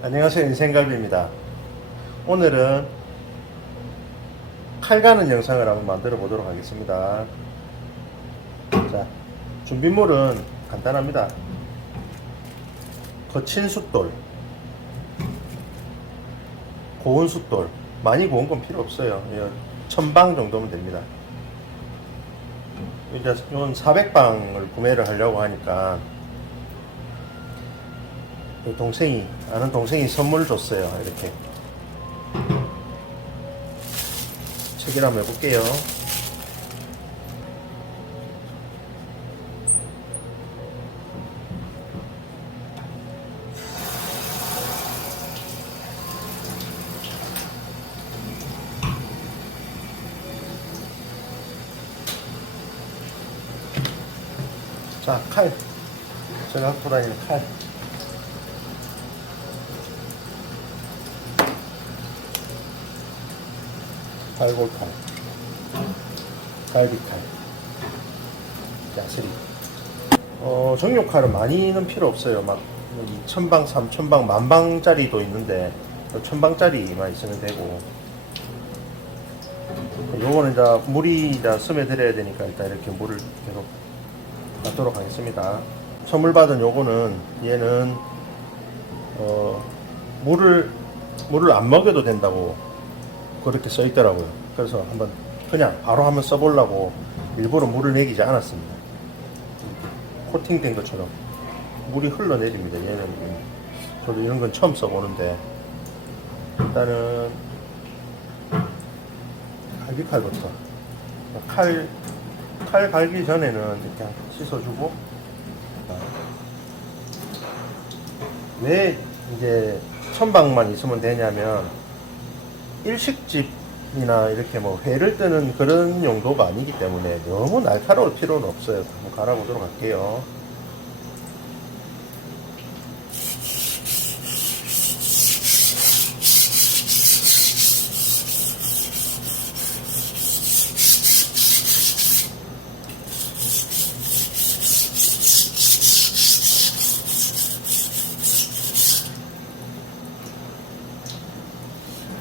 안녕하세요, 인생갈비입니다. 오늘은 칼 가는 영상을 한번 만들어 보도록 하겠습니다. 자, 준비물은 간단합니다. 거친 숫돌, 고운 숫돌, 많이 고운 건 필요 없어요. 1000방 정도면 됩니다. 이제 이건 400방을 구매를 하려고 하니까 아는 동생이 선물 줬어요. 이렇게 체결 한번 해볼게요. 자, 칼. 제가 갖고 다니는 칼. 발골칼, 갈비칼, 야스리. 정육칼은 많이는 필요 없어요. 막 2000방, 3000방, 만방짜리도 있는데 1000방짜리만 있으면 되고. 요거는 이제 물이 이제 스며들어야 되니까 일단 이렇게 물을 계속 넣도록 하겠습니다. 선물 받은 요거는 얘는 물을 안 먹여도 된다고 그렇게 써 있더라고요. 그래서 그냥 바로 한번 써보려고 일부러 물을 먹이지 않았습니다. 코팅된 것처럼 물이 흘러내립니다. 얘는 저도 이런 건 처음 써보는데, 일단은 갈비칼부터 칼 갈기 전에는 이렇게 씻어주고. 왜 이제 1000방만 있으면 되냐면, 일식집이나 이렇게 뭐 회를 뜨는 그런 용도가 아니기 때문에 너무 날카로울 필요는 없어요. 한번 갈아보도록 할게요.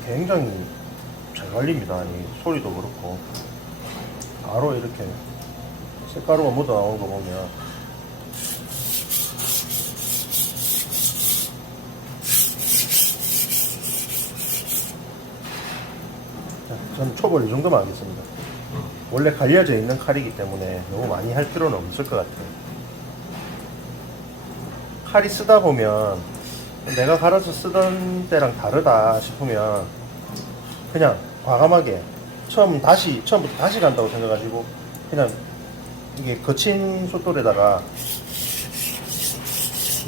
굉장히 잘 갈립니다. 이 소리도 그렇고 바로 이렇게 쇳가루가 묻어 나오는 거 보면 저는 초벌 이 정도만 하겠습니다. 원래 갈려져 있는 칼이기 때문에 너무 많이 할 필요는 없을 것 같아요. 칼이 쓰다 보면 내가 갈아서 쓰던 때랑 다르다 싶으면 그냥 과감하게 처음부터 다시 간다고 생각하시고 그냥 이게 거친 숫돌에다가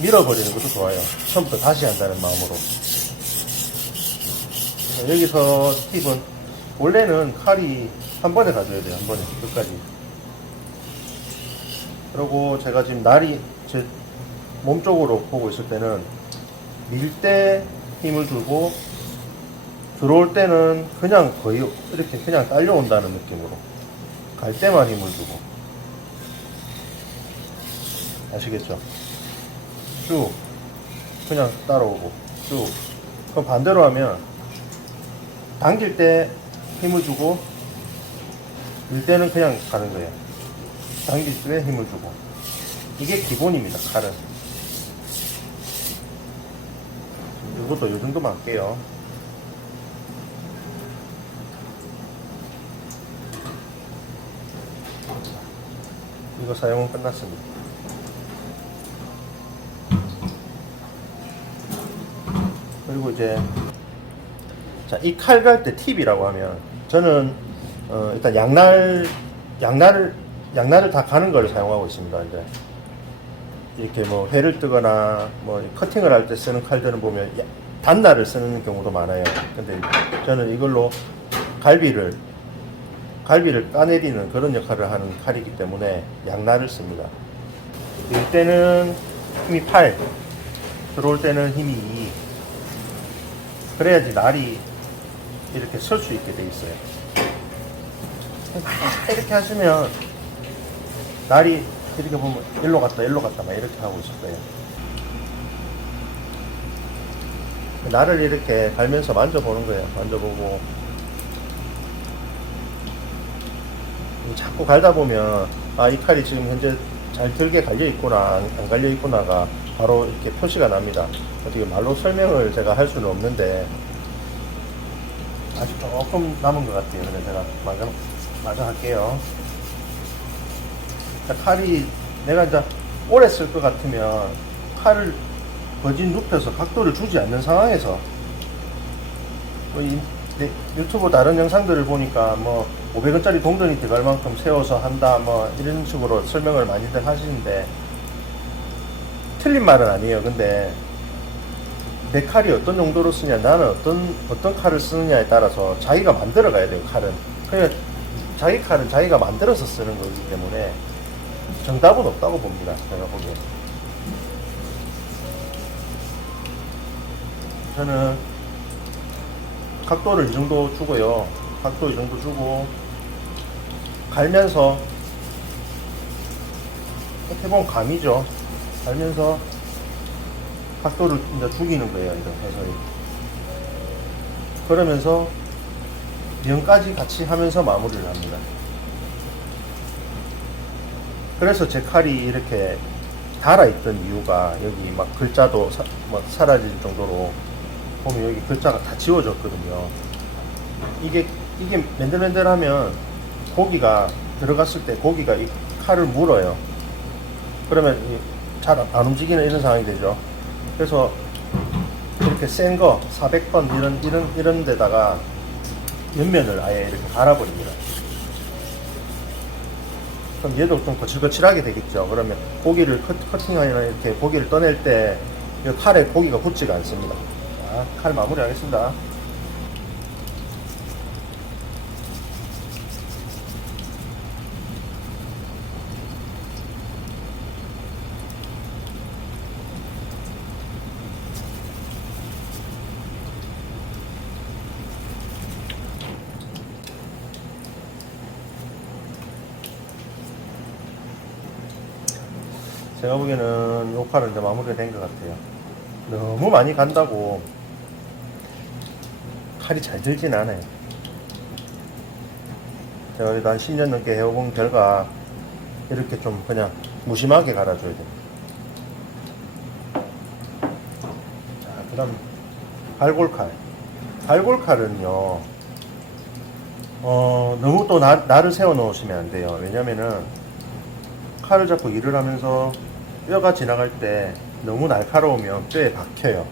밀어버리는 것도 좋아요. 처음부터 다시 한다는 마음으로. 여기서 팁은, 원래는 칼이 한 번에 가져야 돼요. 한 번에 끝까지. 그리고 제가 지금 날이 제 몸쪽으로 보고 있을 때는 밀 때 힘을 주고 들어올 때는 그냥 거의 이렇게 그냥 딸려온다는 느낌으로 갈 때만 힘을 주고. 아시겠죠? 쭉 그냥 따라오고 쭉. 그럼 반대로 하면 당길 때 힘을 주고 밀 때는 그냥 가는 거예요. 당길 때 힘을 주고. 이게 기본입니다. 칼은. 이것도 이 정도만 할게요. 이거 사용은 끝났습니다. 그리고 이제 이 칼 갈 때 팁이라고 하면, 저는 일단 양날을 다 가는 걸 사용하고 있습니다. 이제 이렇게 뭐 회를 뜨거나 뭐 커팅을 할 때 쓰는 칼들은 보면 단날을 쓰는 경우도 많아요. 근데 저는 이걸로 갈비를 까내리는 그런 역할을 하는 칼이기 때문에 양날을 씁니다. 일 때는 힘이 8, 들어올 때는 힘이 2. 그래야지 날이 이렇게 설 수 있게 돼 있어요. 이렇게 하시면 날이 이렇게 보면 일로 갔다 막 이렇게 하고 있을 거예요. 날을 이렇게 갈면서 만져보는 거예요. 만져보고 자꾸 갈다 보면 이 칼이 지금 현재 잘 들게 갈려 있구나 안 갈려 있구나가 바로 이렇게 표시가 납니다. 어떻게 말로 설명을 제가 할 수는 없는데 아직 조금 남은 것 같아요. 그래서 제가 마저 할게요. 칼이 내가 이제 오래 쓸 것 같으면 칼을 거진 눕혀서 각도를 주지 않는 상황에서 유튜브 다른 영상들을 보니까 뭐 500원짜리 동전이 들어갈 만큼 세워서 한다 뭐 이런 식으로 설명을 많이들 하시는데 틀린 말은 아니에요. 근데 내 칼이 어떤 용도로 쓰냐, 나는 어떤 칼을 쓰느냐에 따라서 자기가 만들어 가야 돼요. 칼은 그냥 자기 칼은 자기가 만들어서 쓰는 거기 때문에 정답은 없다고 봅니다. 제가 보기에. 저는 각도를 이 정도 주고요. 각도 이 정도 주고 갈면서 어떻게 보면 감이죠. 갈면서 각도를 이제 죽이는 거예요. 이런 해설이. 그러면서 면까지 같이 하면서 마무리를 합니다. 그래서 제 칼이 이렇게 달아있던 이유가 여기 막 글자도 막 사라질 정도로 보면 여기 글자가 다 지워졌거든요. 이게 맨들맨들하면 고기가 들어갔을 때 고기가 이 칼을 물어요. 그러면 잘 안 움직이는 이런 상황이 되죠. 그래서 이렇게 센 거 400번 이런 데다가 옆면을 아예 이렇게 갈아버립니다. 그럼 얘도 좀 거칠거칠하게 되겠죠. 그러면 고기를 커팅하거나 이렇게 고기를 떠낼 때 칼에 고기가 붙지가 않습니다. 자, 칼 마무리 하겠습니다. 제가 보기에는 요 칼은 이제 마무리가 된 것 같아요. 너무 많이 간다고 칼이 잘 들진 않아요. 제가 그래도 한 10년 넘게 해오본 결과 이렇게 좀 그냥 무심하게 갈아줘야 돼요. 자, 그 다음 발골칼. 발골칼은요 너무 또 날을 세워 놓으시면 안 돼요. 왜냐면은 칼을 잡고 일을 하면서 뼈가 지나갈 때 너무 날카로우면 뼈에 박혀요.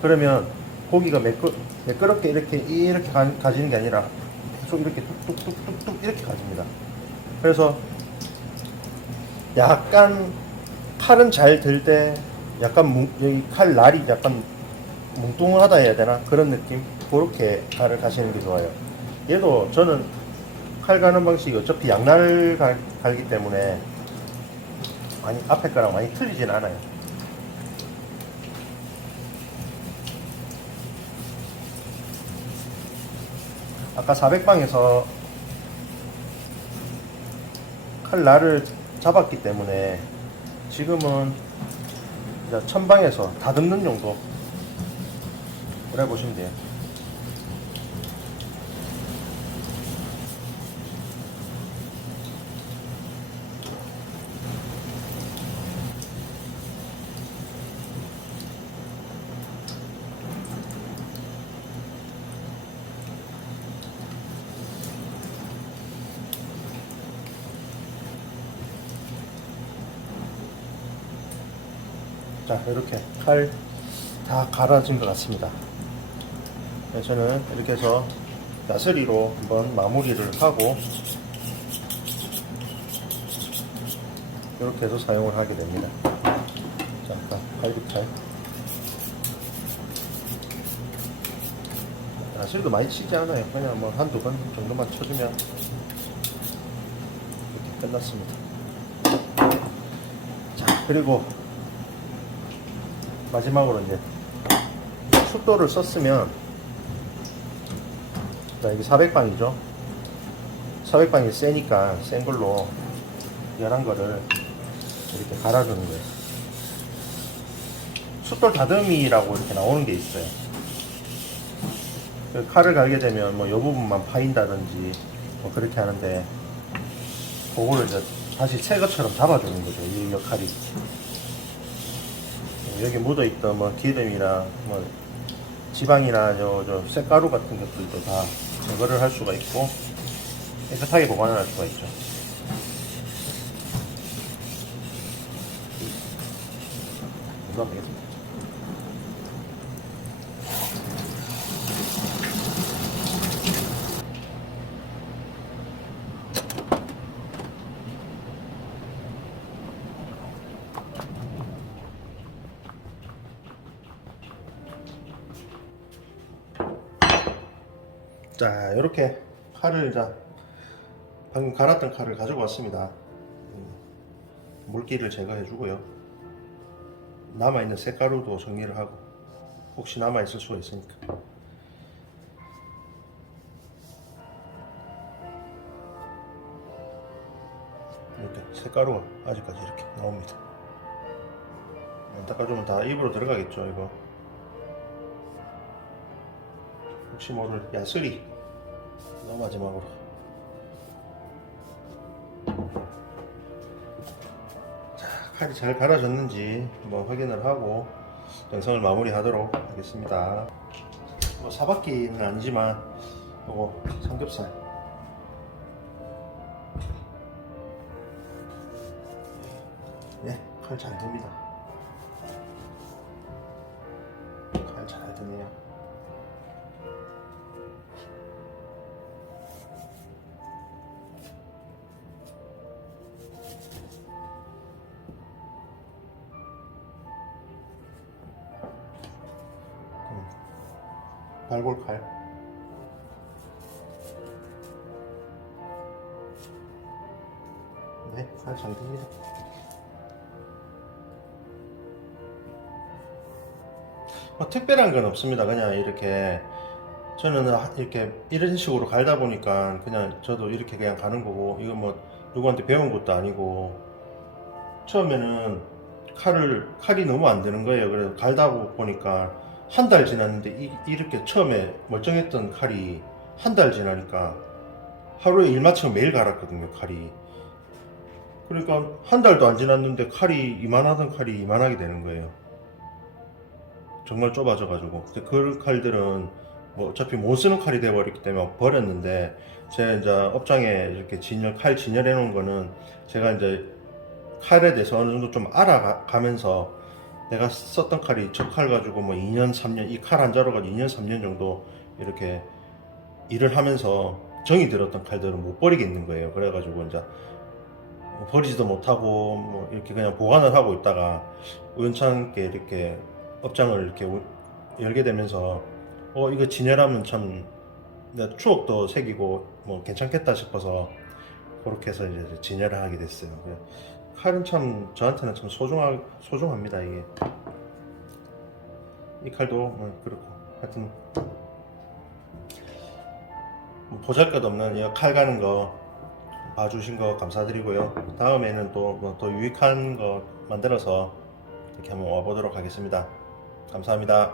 그러면 고기가 매끄럽게 이렇게 가지는 게 아니라 계속 이렇게 뚝뚝뚝뚝 이렇게 가집니다. 그래서 약간 칼은 잘 들 때 약간 여기 칼 날이 약간 뭉뚱하다 해야 되나? 그런 느낌? 그렇게 칼을 가시는 게 좋아요. 얘도 저는 칼 가는 방식이 어차피 양날 갈기 때문에 많이 앞에 거랑 많이 틀리진 않아요. 아까 400방에서 칼 날을 잡았기 때문에 지금은 1000방에서 다듬는 정도 그래 보시면 돼요. 자, 이렇게 칼 다 갈아진 것 같습니다. 네, 저는 이렇게 해서 야스리로 한번 마무리를 하고 이렇게 해서 사용을 하게 됩니다. 자, 아까 갈비칼. 야스리도 많이 치지 않아요. 그냥 뭐 한두 번 정도만 쳐주면 이렇게 끝났습니다. 자, 그리고 마지막으로 이제 숫도를 썼으면, 자, 이게 400방이죠. 400방이 세니까 센 걸로 열한 거를 이렇게 갈아주는 거예요. 숫돌 다듬이라고 이렇게 나오는 게 있어요. 그 칼을 갈게 되면 뭐 이 부분만 파인다든지 뭐 그렇게 하는데 그거를 이제 다시 새 것처럼 잡아주는 거죠. 이 역할이. 여기 묻어있던 뭐 기름이나 뭐 지방이나 저 쇳가루 같은 것들도 다 제거를 할 수가 있고 깨끗하게 보관을 할 수가 있죠. 이거 되겠습니다. 자, 이렇게 칼을 자 방금 갈았던 칼을 가지고 왔습니다. 물기를 제거해 주고요. 남아있는 쇳가루도 정리를 하고 혹시 남아있을 수가 있으니까. 이렇게 쇳가루가 아직까지 이렇게 나옵니다. 안 닦아주면 다 입으로 들어가겠죠. 이거 혹시 모를 야스리 마지막으로 자, 칼이 잘 갈아졌는지 한번 확인을 하고 영상을 마무리하도록 하겠습니다. 뭐 사바끼는 아니지만 이거 삼겹살 네, 칼 잘 듭니다. 칼 잘 드네요. 발골칼 네, 칼 잘 듭니다. 뭐 특별한 건 없습니다. 그냥 이렇게 저는 이렇게 이런 식으로 갈다 보니까 그냥 저도 이렇게 그냥 가는 거고 이건 뭐 누구한테 배운 것도 아니고 처음에는 칼이 너무 안 되는 거예요. 그래서 갈다 보니까 한 달 지났는데 이렇게 처음에 멀쩡했던 칼이 한 달 지나니까 하루에 일 마치고 매일 갈았거든요. 칼이. 그러니까 한 달도 안 지났는데 이만하던 칼이 이만하게 되는 거예요. 정말 좁아져가지고. 그 칼들은 뭐 어차피 못 쓰는 칼이 돼버렸기 때문에 버렸는데 제가 이제 업장에 이렇게 칼 진열해 놓은 거는 제가 이제 칼에 대해서 어느 정도 좀 알아가면서 내가 썼던 칼이 저 칼 가지고 뭐 2년, 3년, 이 칼 한 자로 가지고 2년, 3년 정도 이렇게 일을 하면서 정이 들었던 칼들은 못 버리겠는 거예요. 그래가지고 이제 버리지도 못하고 뭐 이렇게 그냥 보관을 하고 있다가 우연찮게 이렇게 업장을 이렇게 열게 되면서 이거 진열하면 참 내가 추억도 새기고 뭐 괜찮겠다 싶어서 그렇게 해서 이제 진열을 하게 됐어요. 칼은 참 저한테는 참 소중합니다. 이게 이 칼도 뭐 그렇고 하여튼 뭐 보잘것없는 이 칼 가는 거 봐주신 거 감사드리고요. 다음에는 또 더 유익한 거 만들어서 이렇게 한번 와보도록 하겠습니다. 감사합니다.